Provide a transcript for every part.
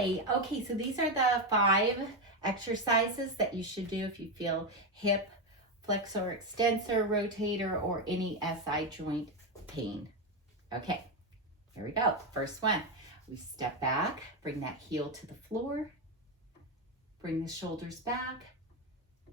Hi. Okay, so these are the 5 exercises that you should do if you feel hip, flexor, extensor, rotator, or any SI joint pain. Okay, here we go. First one, we step back, bring that heel to the floor, bring the shoulders back,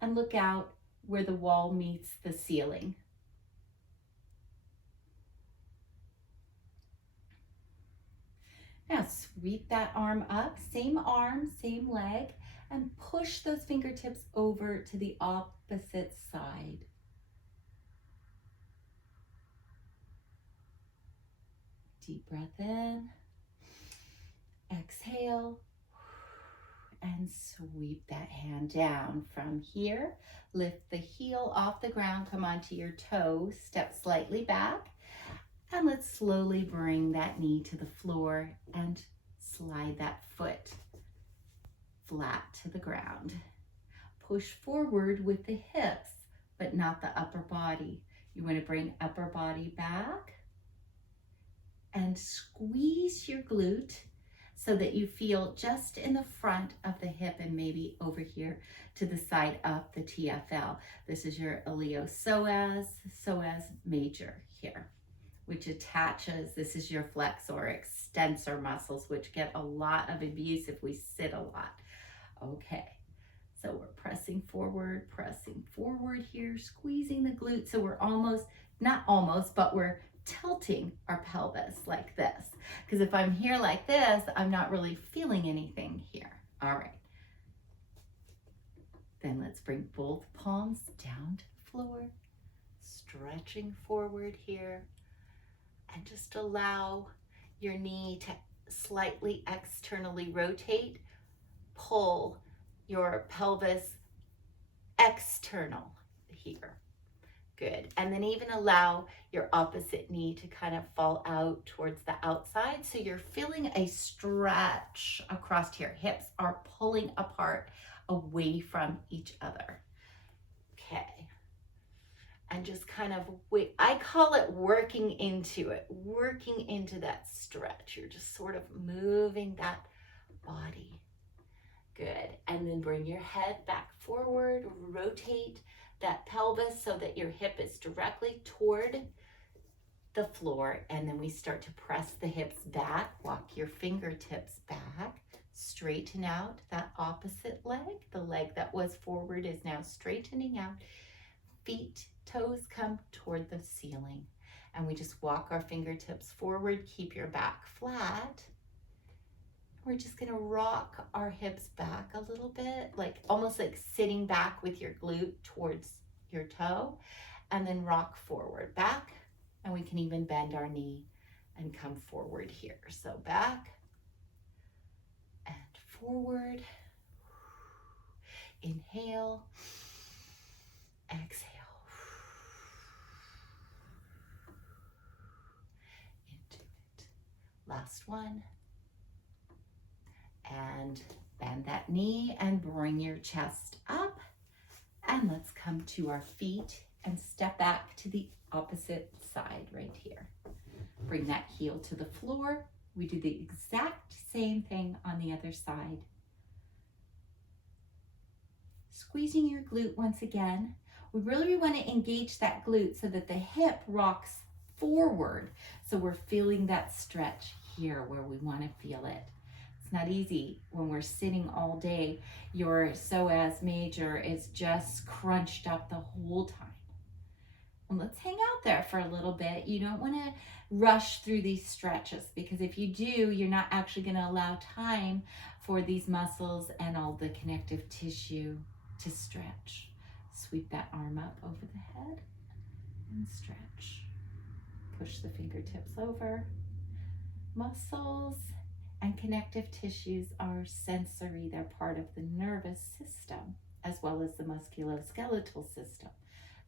and look out where the wall meets the ceiling. Now sweep that arm up, same leg, and push those fingertips over to the opposite side. Deep breath in, exhale, and sweep that hand down. From here, lift the heel off the ground, come onto your toe, step slightly back, and let's slowly bring that knee to the floor and slide that foot flat to the ground. Push forward with the hips, but not the upper body. You want to bring upper body back and squeeze your glute so that you feel just in the front of the hip and maybe over here to the side of the TFL. This is your iliopsoas major here, which attaches, this is your flexor extensor muscles, which get a lot of abuse if we sit a lot. Okay, so we're pressing forward here, squeezing the glute. So we're not almost, but we're tilting our pelvis like this. Because if I'm here like this, I'm not really feeling anything here. All right. Then let's bring both palms down to the floor, stretching forward here. And just allow your knee to slightly externally rotate. Pull your pelvis external here. Good. And then even allow your opposite knee to kind of fall out towards the outside. So you're feeling a stretch across here. Hips are pulling apart away from each other. Okay. And just kind of wait. I call it working into that stretch. You're just sort of moving that body. Good. And then bring your head back forward, rotate that pelvis so that your hip is directly toward the floor. And then we start to press the hips back, walk your fingertips back, straighten out that opposite leg. The leg that was forward is now straightening out. Feet, toes come toward the ceiling. And we just walk our fingertips forward, keep your back flat. We're just gonna rock our hips back a little bit, like almost like sitting back with your glute towards your toe, and then rock forward, back, and we can even bend our knee and come forward here. So back and forward. Inhale, exhale. Into it. Last one. And bend that knee and bring your chest up. And let's come to our feet and step back to the opposite side right here. Bring that heel to the floor. We do the exact same thing on the other side. Squeezing your glute once again. We really want to engage that glute so that the hip rocks forward. So we're feeling that stretch here where we want to feel it. It's not easy when we're sitting all day. Your psoas major is just crunched up the whole time. And let's hang out there for a little bit. You don't want to rush through these stretches, because if you do, you're not actually going to allow time for these muscles and all the connective tissue to stretch. Sweep that arm up over the head and stretch. Push the fingertips over. Muscles and connective tissues are sensory. They're part of the nervous system as well as the musculoskeletal system.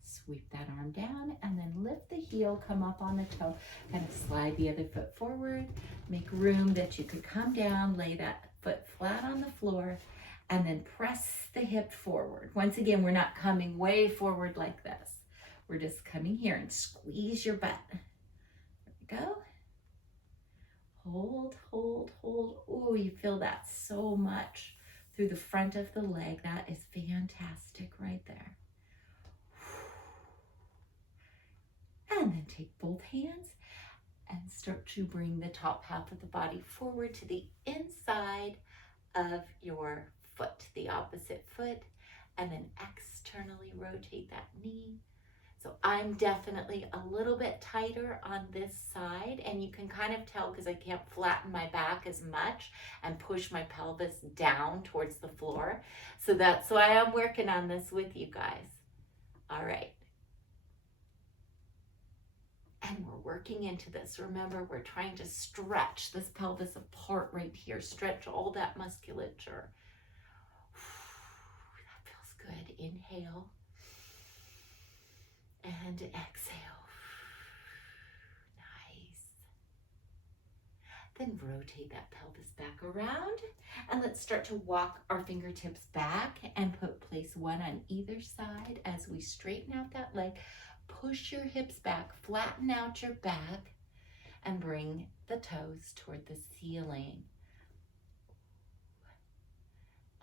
Sweep that arm down and then lift the heel, come up on the toe, kind of slide the other foot forward, make room that you could come down, lay that foot flat on the floor, and then press the hip forward. Once again, we're not coming way forward like this. We're just coming here and squeeze your butt. There we go. Hold, hold, hold. Oh, you feel that so much through the front of the leg. That is fantastic right there. And then take both hands and start to bring the top half of the body forward to the inside of your foot, the opposite foot, and then externally rotate that knee. So I'm definitely a little bit tighter on this side, and you can kind of tell because I can't flatten my back as much and push my pelvis down towards the floor. So that's why I'm working on this with you guys. All right. And we're working into this. Remember, we're trying to stretch this pelvis apart right here. Stretch all that musculature. That feels good. Inhale. And exhale. Nice. Then rotate that pelvis back around. And let's start to walk our fingertips back and place one on either side as we straighten out that leg. Push your hips back, flatten out your back, and bring the toes toward the ceiling.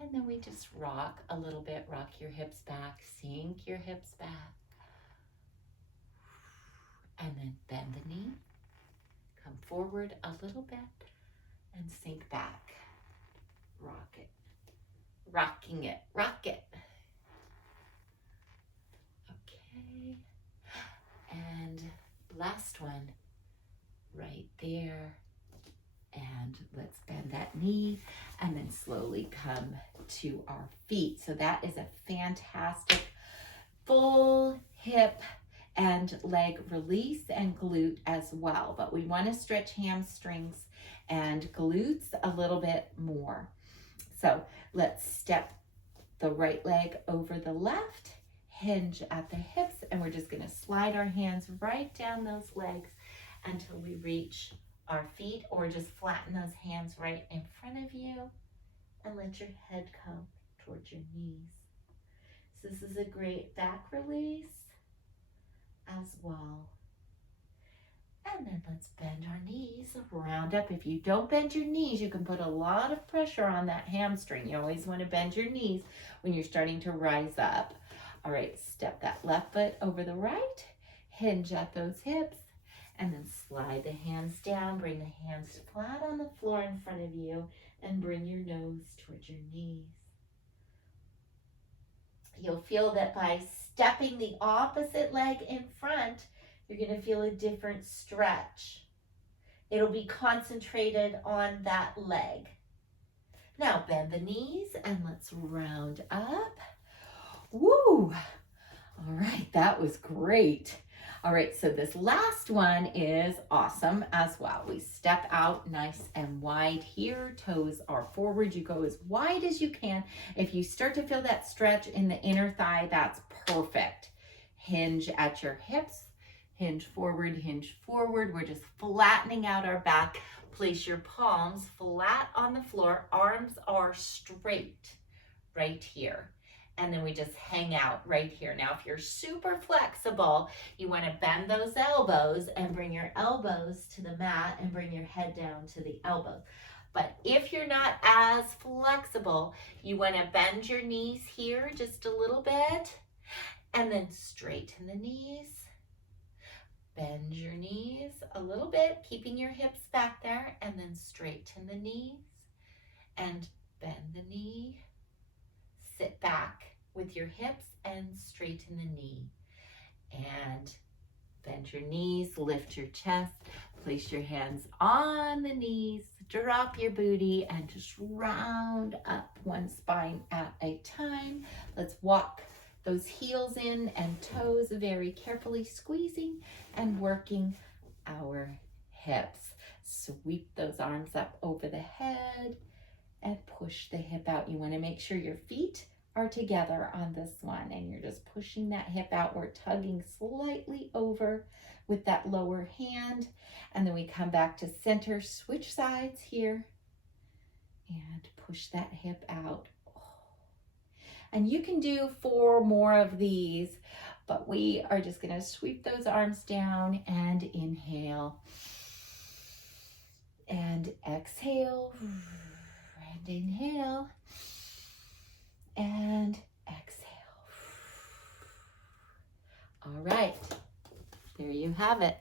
And then we just rock a little bit, rock your hips back, sink your hips back. And then bend the knee, come forward a little bit, and sink back. Rock it, rocking it, rock it. Okay. And last one, right there. And let's bend that knee and then slowly come to our feet. So that is a fantastic full hip and leg release and glute as well. But we want to stretch hamstrings and glutes a little bit more. So let's step the right leg over the left, hinge at the hips, and we're just going to slide our hands right down those legs until we reach our feet, or just flatten those hands right in front of you and let your head come towards your knees. So this is a great back release as well. And then let's bend our knees, round up. If you don't bend your knees, you can put a lot of pressure on that hamstring. You always want to bend your knees when you're starting to rise up. All right, step that left foot over the right, hinge at those hips, and then slide the hands down. Bring the hands flat on the floor in front of you and bring your nose towards your knees. You'll feel that by stepping the opposite leg in front, you're going to feel a different stretch. It'll be concentrated on that leg. Now bend the knees and let's round up. Woo! All right, that was great. All right, so this last one is awesome as well. We step out nice and wide here. Toes are forward. You go as wide as you can. If you start to feel that stretch in the inner thigh, that's perfect. Hinge at your hips. Hinge forward, hinge forward. We're just flattening out our back. Place your palms flat on the floor. Arms are straight right here. And then we just hang out right here. Now, if you're super flexible, you want to bend those elbows and bring your elbows to the mat and bring your head down to the elbows. But if you're not as flexible, you want to bend your knees here just a little bit and then straighten the knees. Bend your knees a little bit, keeping your hips back there, and then straighten the knees and bend the knee. Sit back with your hips and straighten the knee. And bend your knees, lift your chest, place your hands on the knees, drop your booty, and just round up one spine at a time. Let's walk those heels in and toes very carefully, squeezing and working our hips. Sweep those arms up over the head and push the hip out. You want to make sure your feet are together on this one and you're just pushing that hip out. We're tugging slightly over with that lower hand, and then we come back to center, switch sides here and push that hip out. And you can do 4 more of these, but we are just going to sweep those arms down and inhale. And exhale. And inhale. And exhale. All right. There you have it.